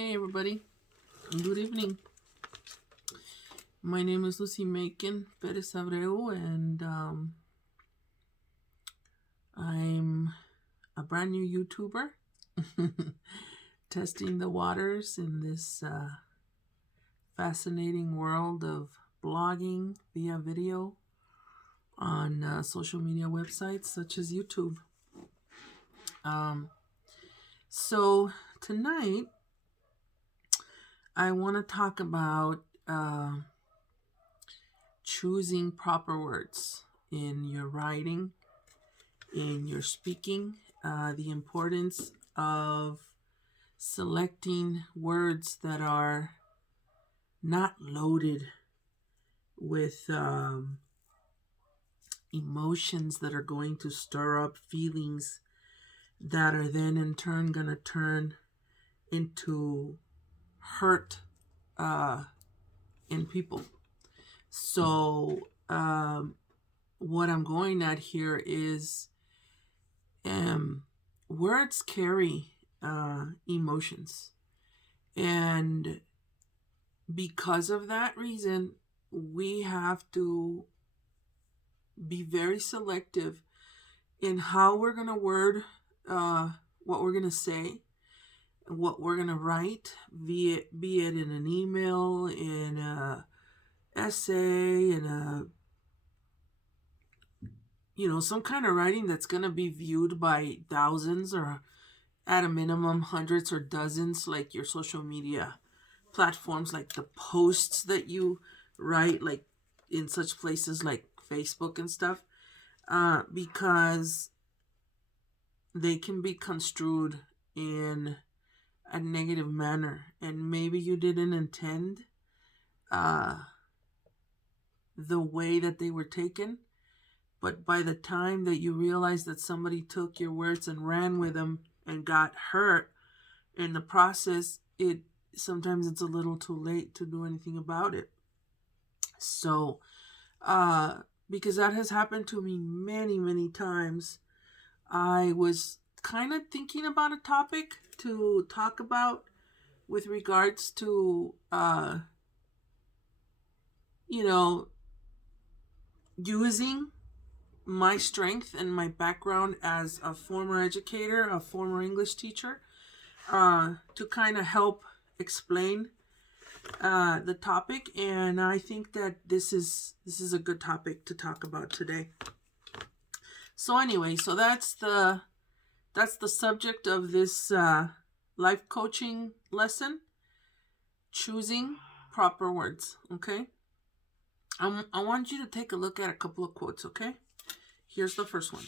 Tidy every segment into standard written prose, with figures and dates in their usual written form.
Hey everybody, good evening. My name is Lucy Macon Perez Abreu, and I'm a brand new YouTuber testing the waters in this fascinating world of blogging via video on social media websites such as YouTube. So tonight I want to talk about choosing proper words in your writing, in your speaking, the importance of selecting words that are not loaded with emotions that are going to stir up feelings that are then in turn going to turn into hurt in people. So what I'm going at here is words carry emotions, and because of that reason we have to be very selective in how we're going to word what we're going to say, what we're going to write, be it in an email, in a essay, in a some kind of writing that's going to be viewed by thousands or at a minimum hundreds or dozens, like your social media platforms, like the posts that you write, like in such places like Facebook and stuff, because they can be construed in a negative manner, and maybe you didn't intend the way that they were taken, but by the time that you realize that somebody took your words and ran with them and got hurt in the process, sometimes it's a little too late to do anything about it. So because that has happened to me many times, I was kind of thinking about a topic to talk about with regards to using my strength and my background as a former educator, a former English teacher, to kind of help explain the topic. And I think that this is a good topic to talk about today. So anyway, so that's the subject of this life coaching lesson: choosing proper words. Okay, I want you to take a look at a couple of quotes. Okay, here's the first one.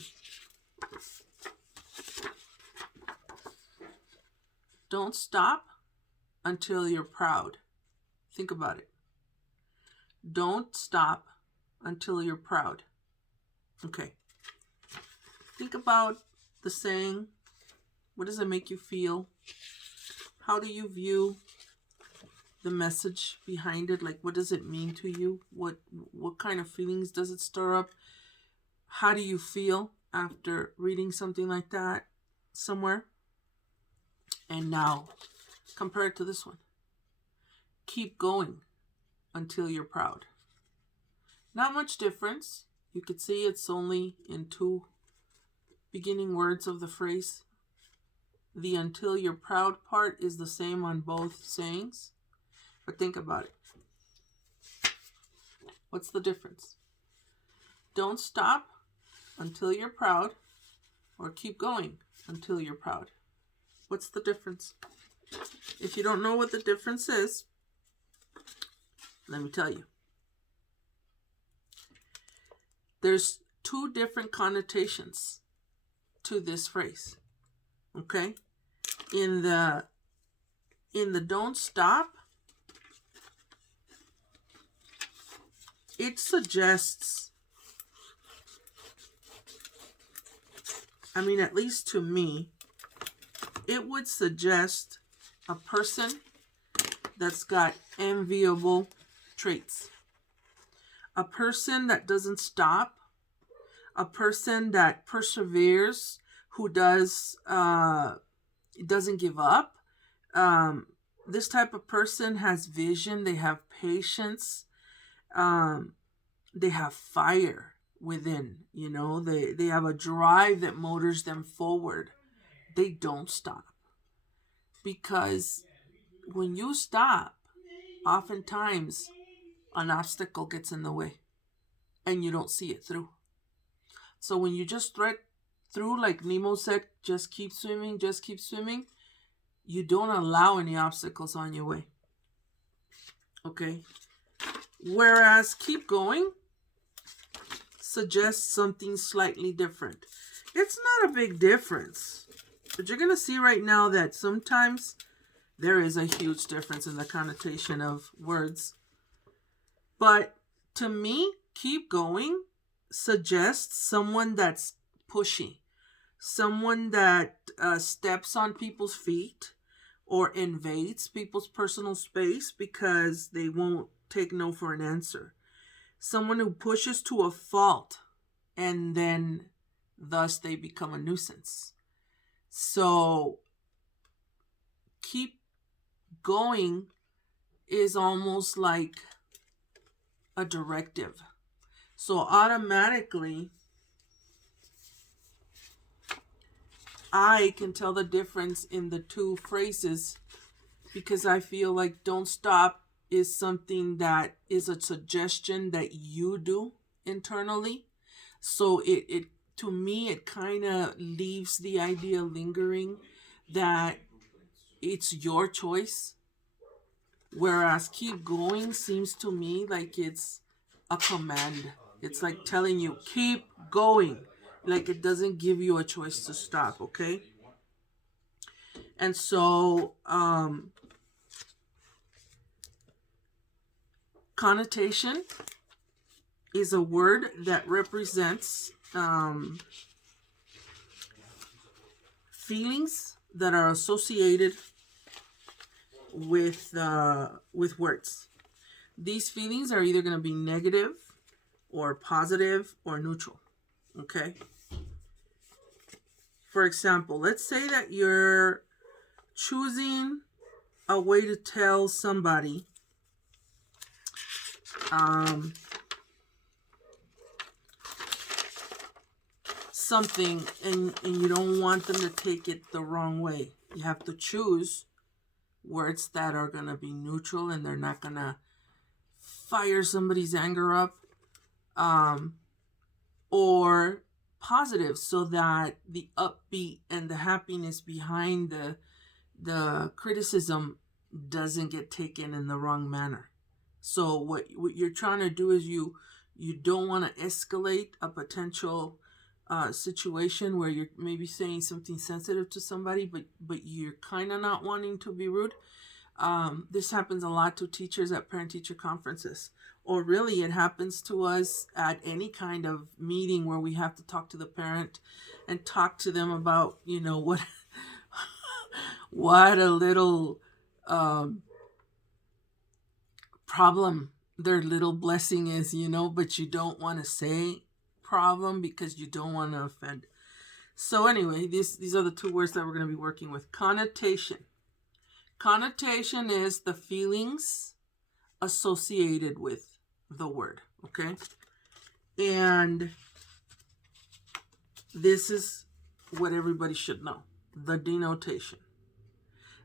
Don't stop until you're proud. Think about it. Don't stop until you're proud. Okay. Think about the saying. What does it make you feel? How do you view the message behind it? Like, what does it mean to you? What kind of feelings does it stir up? How do you feel after reading something like that somewhere? And now, compare it to this one. Keep going until you're proud. Not much difference. You could see it's only in two beginning words of the phrase. The until you're proud part is the same on both sayings. But think about it. What's the difference? Don't stop until you're proud, or keep going until you're proud. What's the difference? If you don't know what the difference is, let me tell you. There's two different connotations to this phrase. Okay? In the don't stop, it suggests, at least to me, it would suggest a person that's got enviable traits. A person that doesn't stop. A person that perseveres, who doesn't give up, this type of person has vision, they have patience, they have fire within, they have a drive that motors them forward. They don't stop. Because when you stop, oftentimes an obstacle gets in the way and you don't see it through. So when you just thread through, like Nemo said, just keep swimming, you don't allow any obstacles on your way. Okay? Whereas keep going suggests something slightly different. It's not a big difference, but you're going to see right now that sometimes there is a huge difference in the connotation of words. But to me, keep going suggests someone that's pushy, someone that steps on people's feet or invades people's personal space because they won't take no for an answer. Someone who pushes to a fault and then thus they become a nuisance. So keep going is almost like a directive. So automatically I can tell the difference in the two phrases because I feel like don't stop is something that is a suggestion that you do internally. So it to me, it kind of leaves the idea lingering that it's your choice. Whereas keep going seems to me like it's a command. It's like telling you, keep going. Like it doesn't give you a choice to stop, okay? And so, connotation is a word that represents feelings that are associated with words. These feelings are either going to be negative or positive or neutral. Okay? For example, let's say that you're choosing a way to tell somebody something and you don't want them to take it the wrong way. You have to choose words that are going to be neutral and they're not going to fire somebody's anger up, or positive so that the upbeat and the happiness behind the criticism doesn't get taken in the wrong manner. So what you're trying to do is you don't want to escalate a potential situation where you're maybe saying something sensitive to somebody, but you're kind of not wanting to be rude. This happens a lot to teachers at parent-teacher conferences, or really it happens to us at any kind of meeting where we have to talk to the parent and talk to them about, what a little problem their little blessing is, but you don't want to say problem because you don't want to offend. So anyway, these are the two words that we're going to be working with. Connotation. Connotation is the feelings associated with the word, okay? And this is what everybody should know. The denotation.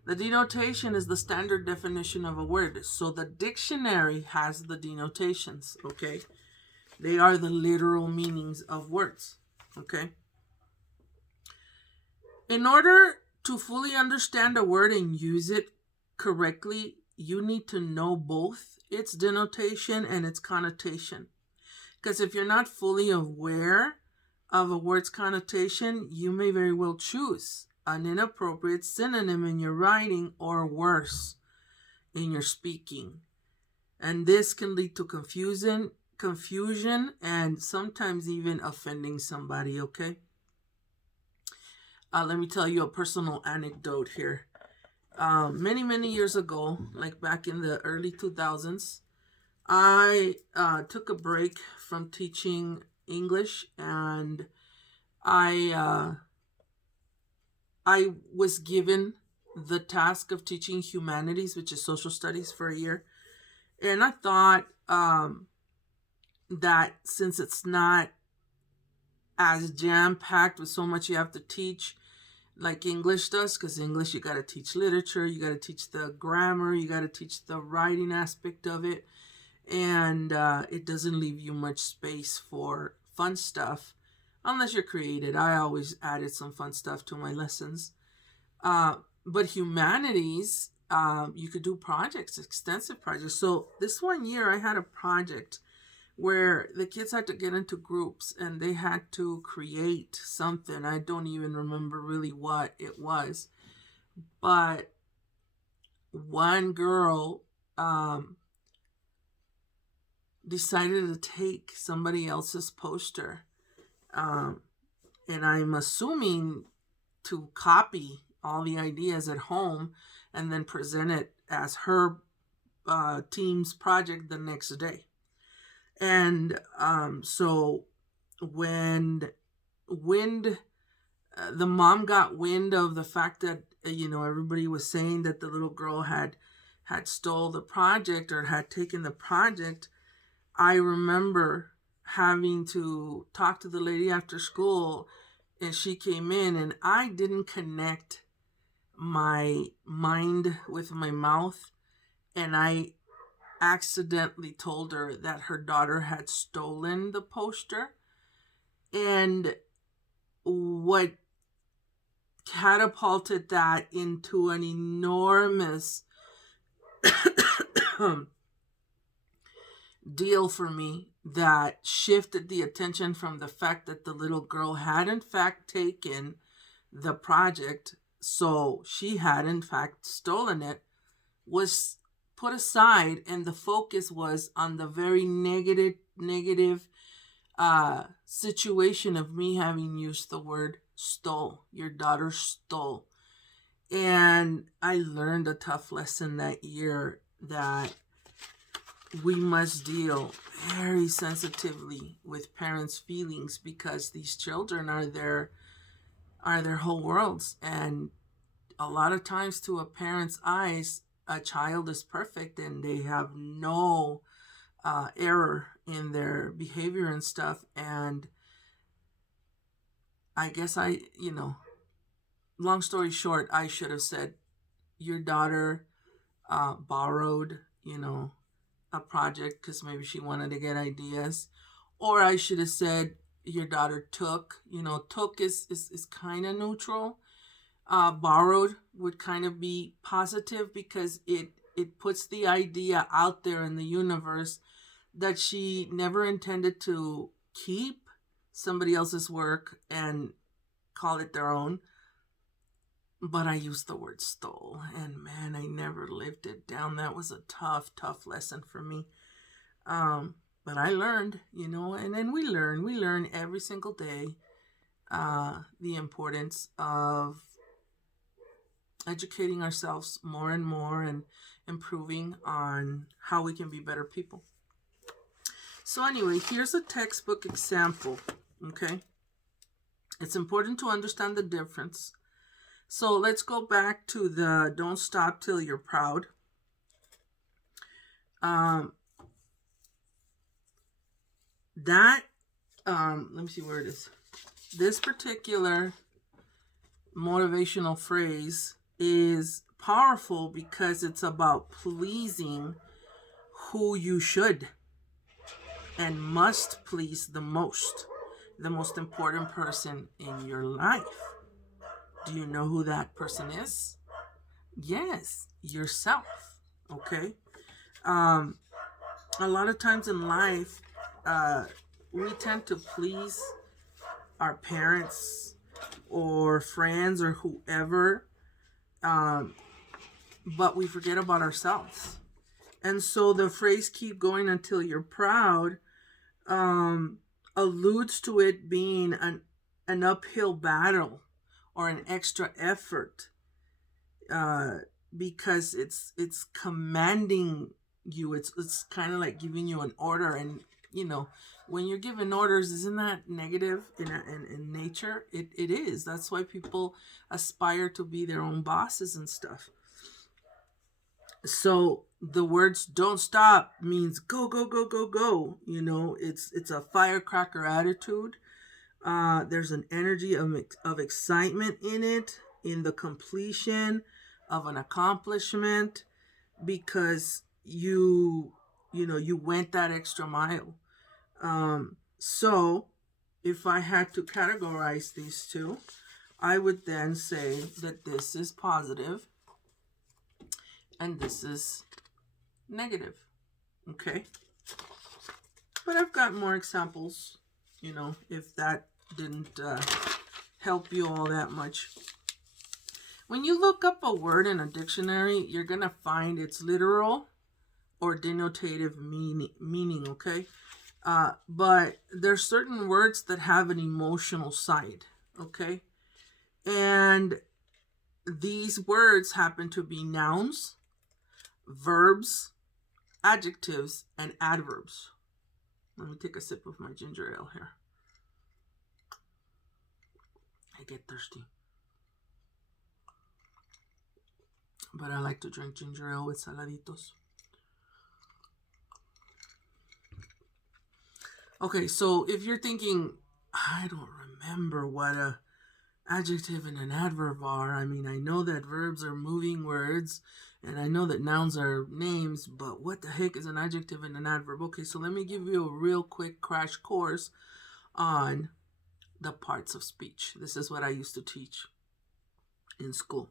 The denotation is the standard definition of a word. So the dictionary has the denotations, okay? They are the literal meanings of words, okay? In order to fully understand a word and use it correctly, you need to know both its denotation and its connotation. Because if you're not fully aware of a word's connotation, you may very well choose an inappropriate synonym in your writing or worse, in your speaking. And this can lead to confusion, and sometimes even offending somebody, okay? Let me tell you a personal anecdote here. Many, many years ago, like back in the early 2000s, I took a break from teaching English, and I was given the task of teaching humanities, which is social studies, for a year. And I thought that since it's not as jam-packed with so much you have to teach like English does, because English, you got to teach literature, you got to teach the grammar, you got to teach the writing aspect of it, and it doesn't leave you much space for fun stuff unless you're creative. I always added some fun stuff to my lessons. But humanities, you could do projects, extensive projects. So this one year I had a project where the kids had to get into groups and they had to create something. I don't even remember really what it was. But one girl decided to take somebody else's poster. And I'm assuming to copy all the ideas at home and then present it as her team's project the next day. And so when the mom got wind of the fact that, everybody was saying that the little girl had stole the project or had taken the project, I remember having to talk to the lady after school, and she came in, and I didn't connect my mind with my mouth, and I accidentally told her that her daughter had stolen the poster. And what catapulted that into an enormous deal for me that shifted the attention from the fact that the little girl had in fact taken the project, so she had in fact stolen it, was put aside, and the focus was on the very negative situation of me having used the word stole. Your daughter stole. And I learned a tough lesson that year that we must deal very sensitively with parents' feelings, because these children are their whole worlds. And a lot of times, to a parent's eyes, a child is perfect and they have no error in their behavior and stuff. And I guess long story short, I should have said, your daughter borrowed, a project because maybe she wanted to get ideas. Or I should have said, your daughter took. Took is kind of neutral. Borrowed would kind of be positive, because it puts the idea out there in the universe that she never intended to keep somebody else's work and call it their own. But I used the word stole, and man, I never lived it down. That was a tough lesson for me. But I learned, and then we learn every single day the importance of educating ourselves more and more and improving on how we can be better people. So anyway, here's a textbook example, okay? It's important to understand the difference. So let's go back to the don't stop till you're proud. Let me see where it is. This particular motivational phrase is powerful because it's about pleasing who you should and must please the most important person in your life. Do you know who that person is? Yes, yourself. Okay. A lot of times in life, we tend to please our parents or friends or whoever, but we forget about ourselves. And so the phrase "keep going until you're proud" alludes to it being an uphill battle or an extra effort, because it's commanding you. It's kind of like giving you an order, and you know, when you're giving orders, isn't that negative in nature? It is. That's why people aspire to be their own bosses and stuff. So the words "don't stop" means go, go, go, go, go. You know, it's a firecracker attitude. There's an energy of excitement in it, in the completion of an accomplishment, because you went that extra mile. So if I had to categorize these two, I would then say that this is positive and this is negative. Okay? But I've got more examples, if that didn't help you all that much. When you look up a word in a dictionary, you're going to find its literal or denotative meaning, okay? But there's certain words that have an emotional side, okay? And these words happen to be nouns, verbs, adjectives, and adverbs. Let me take a sip of my ginger ale here. I get thirsty. But I like to drink ginger ale with saladitos. Okay, so if you're thinking, I don't remember what a adjective and an adverb are. I mean, I know that verbs are moving words, and I know that nouns are names, but what the heck is an adjective and an adverb? Okay, so let me give you a real quick crash course on the parts of speech. This is what I used to teach in school.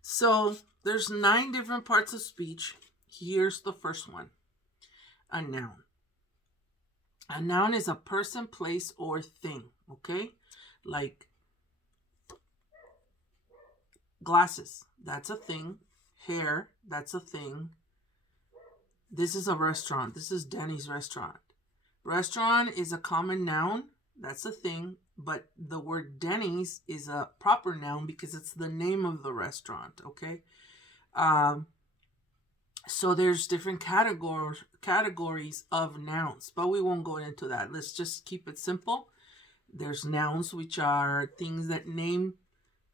So there's 9 different parts of speech. Here's the first one. A noun. A noun is a person, place, or thing, okay? Like glasses, that's a thing. Hair, that's a thing. This is a restaurant. This is Denny's restaurant. Restaurant is a common noun. That's a thing. But the word Denny's is a proper noun because it's the name of the restaurant, okay? So there's different categories of nouns, but we won't go into that. Let's just keep it simple. There's nouns, which are things that name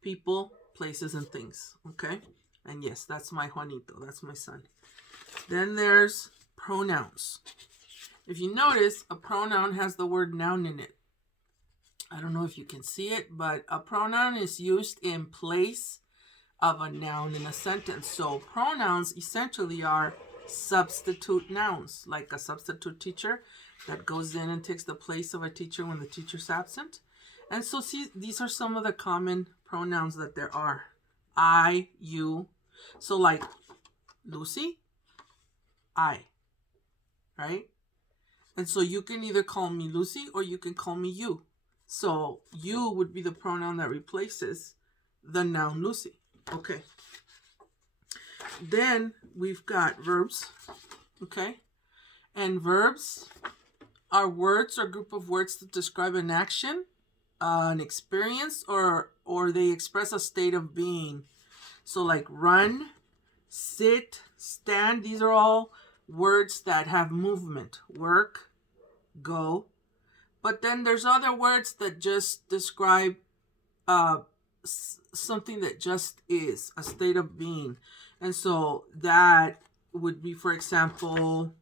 people, places, and things, okay? And yes, that's my Juanito. That's my son. Then there's pronouns. If you notice, a pronoun has the word noun in it. I don't know if you can see it, but a pronoun is used in place of a noun in a sentence. So pronouns essentially are substitute nouns, like a substitute teacher that goes in and takes the place of a teacher when the teacher's absent. And so see, these are some of the common pronouns that there are. I, you. So like Lucy, I, right? And so you can either call me Lucy or you can call me you. So you would be the pronoun that replaces the noun Lucy. Okay. Then we've got verbs. Okay. And verbs are words or group of words that describe an action, an experience, or they express a state of being. So like run, sit, stand. These are all words that have movement. Work, go. But then there's other words that just describe something that just is, a state of being. And so that would be, for example,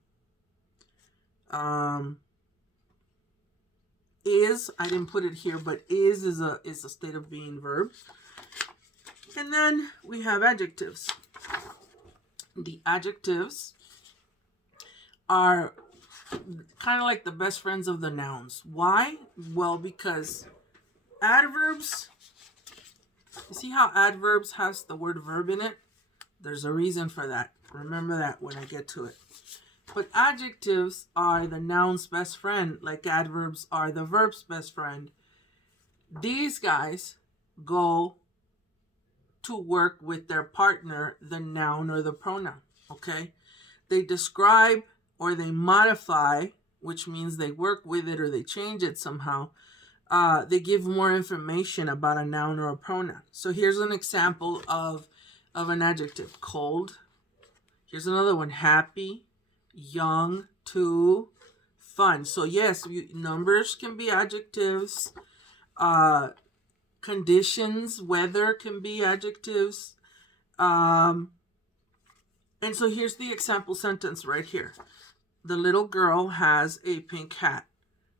is, I didn't put it here, but is a state of being verb. And then we have adjectives. The adjectives are kind of like the best friends of the nouns. Why? Well, because adverbs, you see how adverbs has the word verb in it? There's a reason for that. Remember that when I get to it. But adjectives are the noun's best friend, like adverbs are the verb's best friend. These guys go to work with their partner, the noun or the pronoun, okay? They describe or they modify, which means they work with it or they change it somehow. They give more information about a noun or a pronoun. So here's an example of an adjective. Cold. Here's another one. Happy, young, to, fun. So yes, numbers can be adjectives. Conditions, weather can be adjectives. And so here's the example sentence right here. The little girl has a pink hat.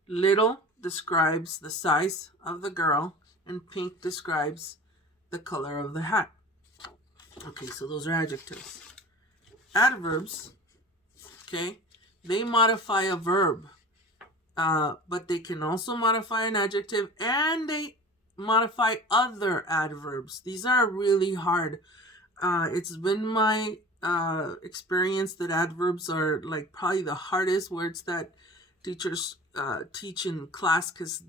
Little describes the size of the girl, and pink describes the color of the hat. Okay, so those are adjectives. Adverbs, okay, they modify a verb, but they can also modify an adjective, and they modify other adverbs. These are really hard. It's been my experience that adverbs are like probably the hardest words that teachers teach in class, because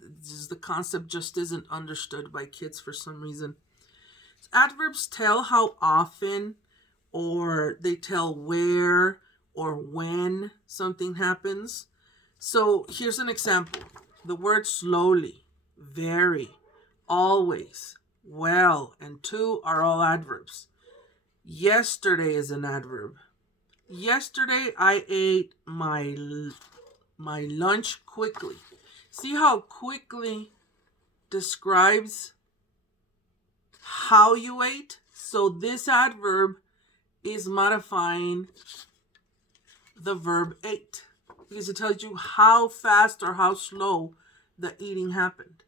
the concept just isn't understood by kids for some reason. Adverbs tell how often, or they tell where or when something happens. So here's an example. The word slowly, very, always, well, and to are all adverbs. Yesterday is an adverb. Yesterday I ate my lunch quickly. See how quickly describes how you ate? So this adverb is modifying the verb ate, because it tells you how fast or how slow the eating happened.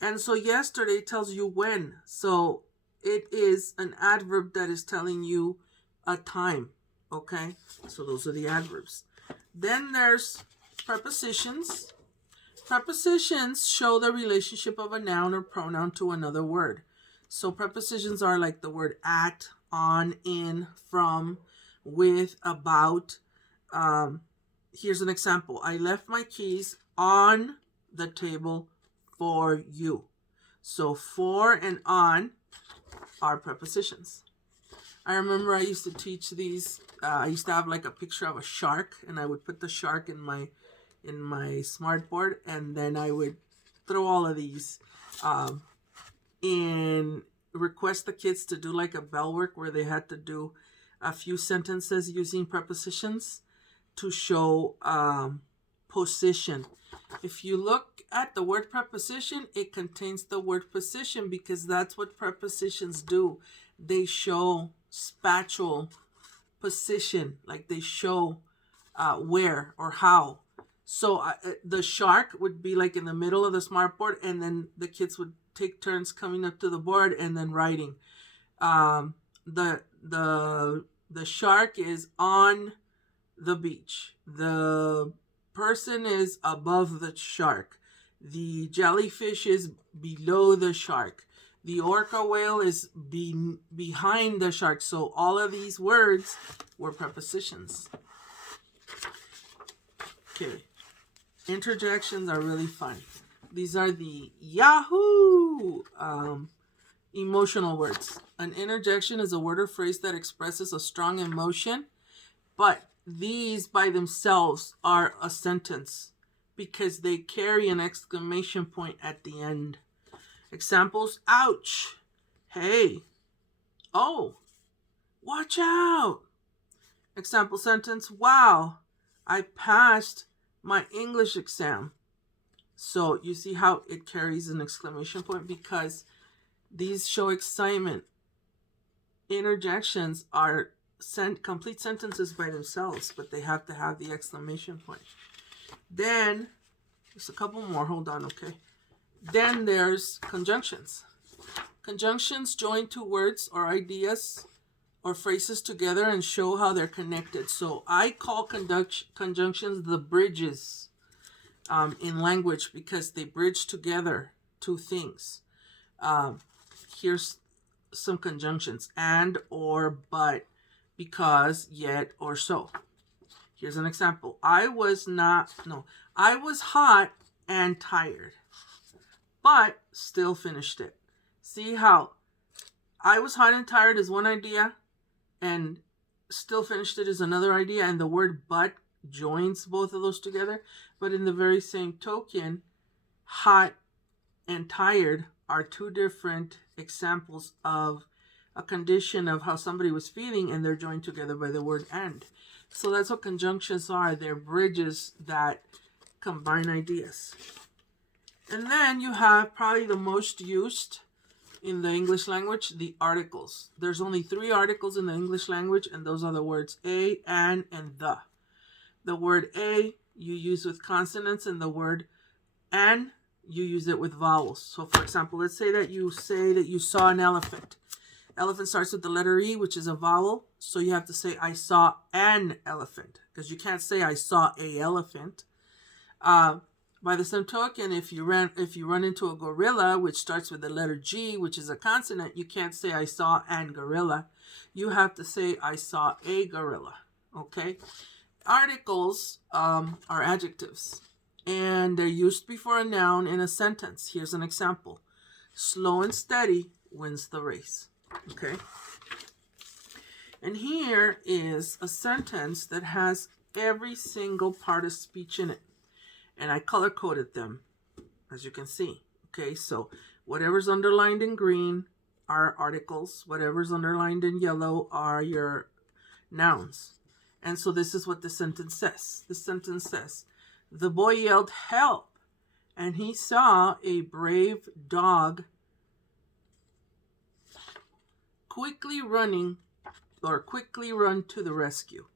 And so yesterday tells you when. So it is an adverb that is telling you a time. Okay? So those are the adverbs. Then there's prepositions. Prepositions show the relationship of a noun or pronoun to another word. So prepositions are like the word at, on, in, from, with, about. Here's an example. I left my keys on the table for you. So for and on are prepositions. I remember I used to teach these. I used to have like a picture of a shark, and I would put the shark in my smartboard, and then I would throw all of these and request the kids to do like a bell work where they had to do a few sentences using prepositions to show position. If you look at the word preposition, it contains the word position, because that's what prepositions do. They show spatial position, like they show where or how. So the shark would be like in the middle of the smartboard, and then the kids would take turns coming up to the board and then writing. The shark is on the beach. The person is above the shark. The jellyfish is below the shark. The orca whale is behind the shark. So all of these words were prepositions. Okay. Interjections are really fun. These are the Yahoo emotional words. An interjection is a word or phrase that expresses a strong emotion, but these by themselves are a sentence because they carry an exclamation point at the end. Examples: ouch, hey, oh, watch out. Example sentence: wow, I passed my English exam. So you see how it carries an exclamation point because these show excitement. Interjections are complete sentences by themselves, but they have to have the exclamation point. Then, there's a couple more. Hold on, okay. Then there's conjunctions. Conjunctions join two words or ideas or phrases together and show how they're connected. So I call conjunctions the bridges in language because they bridge together two things. Here's some conjunctions: and, or, but, because, yet, or so. Here's an example. I was hot and tired, but still finished it. See how I was hot and tired is one idea, and still finished it is another idea, and the word but joins both of those together. But in the very same token, hot and tired are two different examples of a condition of how somebody was feeling, and they're joined together by the word and. So that's what conjunctions are. They're bridges that combine ideas. And then you have probably the most used in the English language, the articles. There's only 3 articles in the English language, and those are the words a, and the. The word a you use with consonants, and the word and you use it with vowels. So for example, let's say that you saw an elephant. Elephant starts with the letter E, which is a vowel. So you have to say, I saw an elephant, because you can't say I saw a elephant. By the same token, if you run into a gorilla, which starts with the letter G, which is a consonant, you can't say I saw an gorilla. You have to say I saw a gorilla. Okay? Articles are adjectives, and they're used before a noun in a sentence. Here's an example. Slow and steady wins the race. Okay? And here is a sentence that has every single part of speech in it. And I color-coded them, as you can see. Okay, so whatever's underlined in green are articles. Whatever's underlined in yellow are your nouns. And so this is what the sentence says. The sentence says, the boy yelled, help, and he saw a brave dog quickly run to the rescue.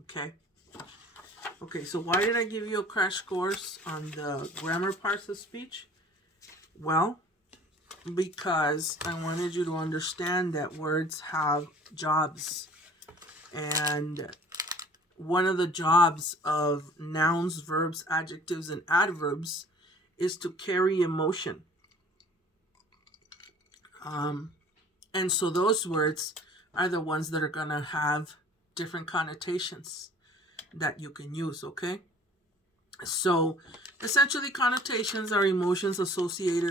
Okay? Okay, so why did I give you a crash course on the grammar parts of speech? Well, because I wanted you to understand that words have jobs. And one of the jobs of nouns, verbs, adjectives, and adverbs is to carry emotion. And so those words are the ones that are going to have different connotations that you can use, okay? So essentially, connotations are emotions associated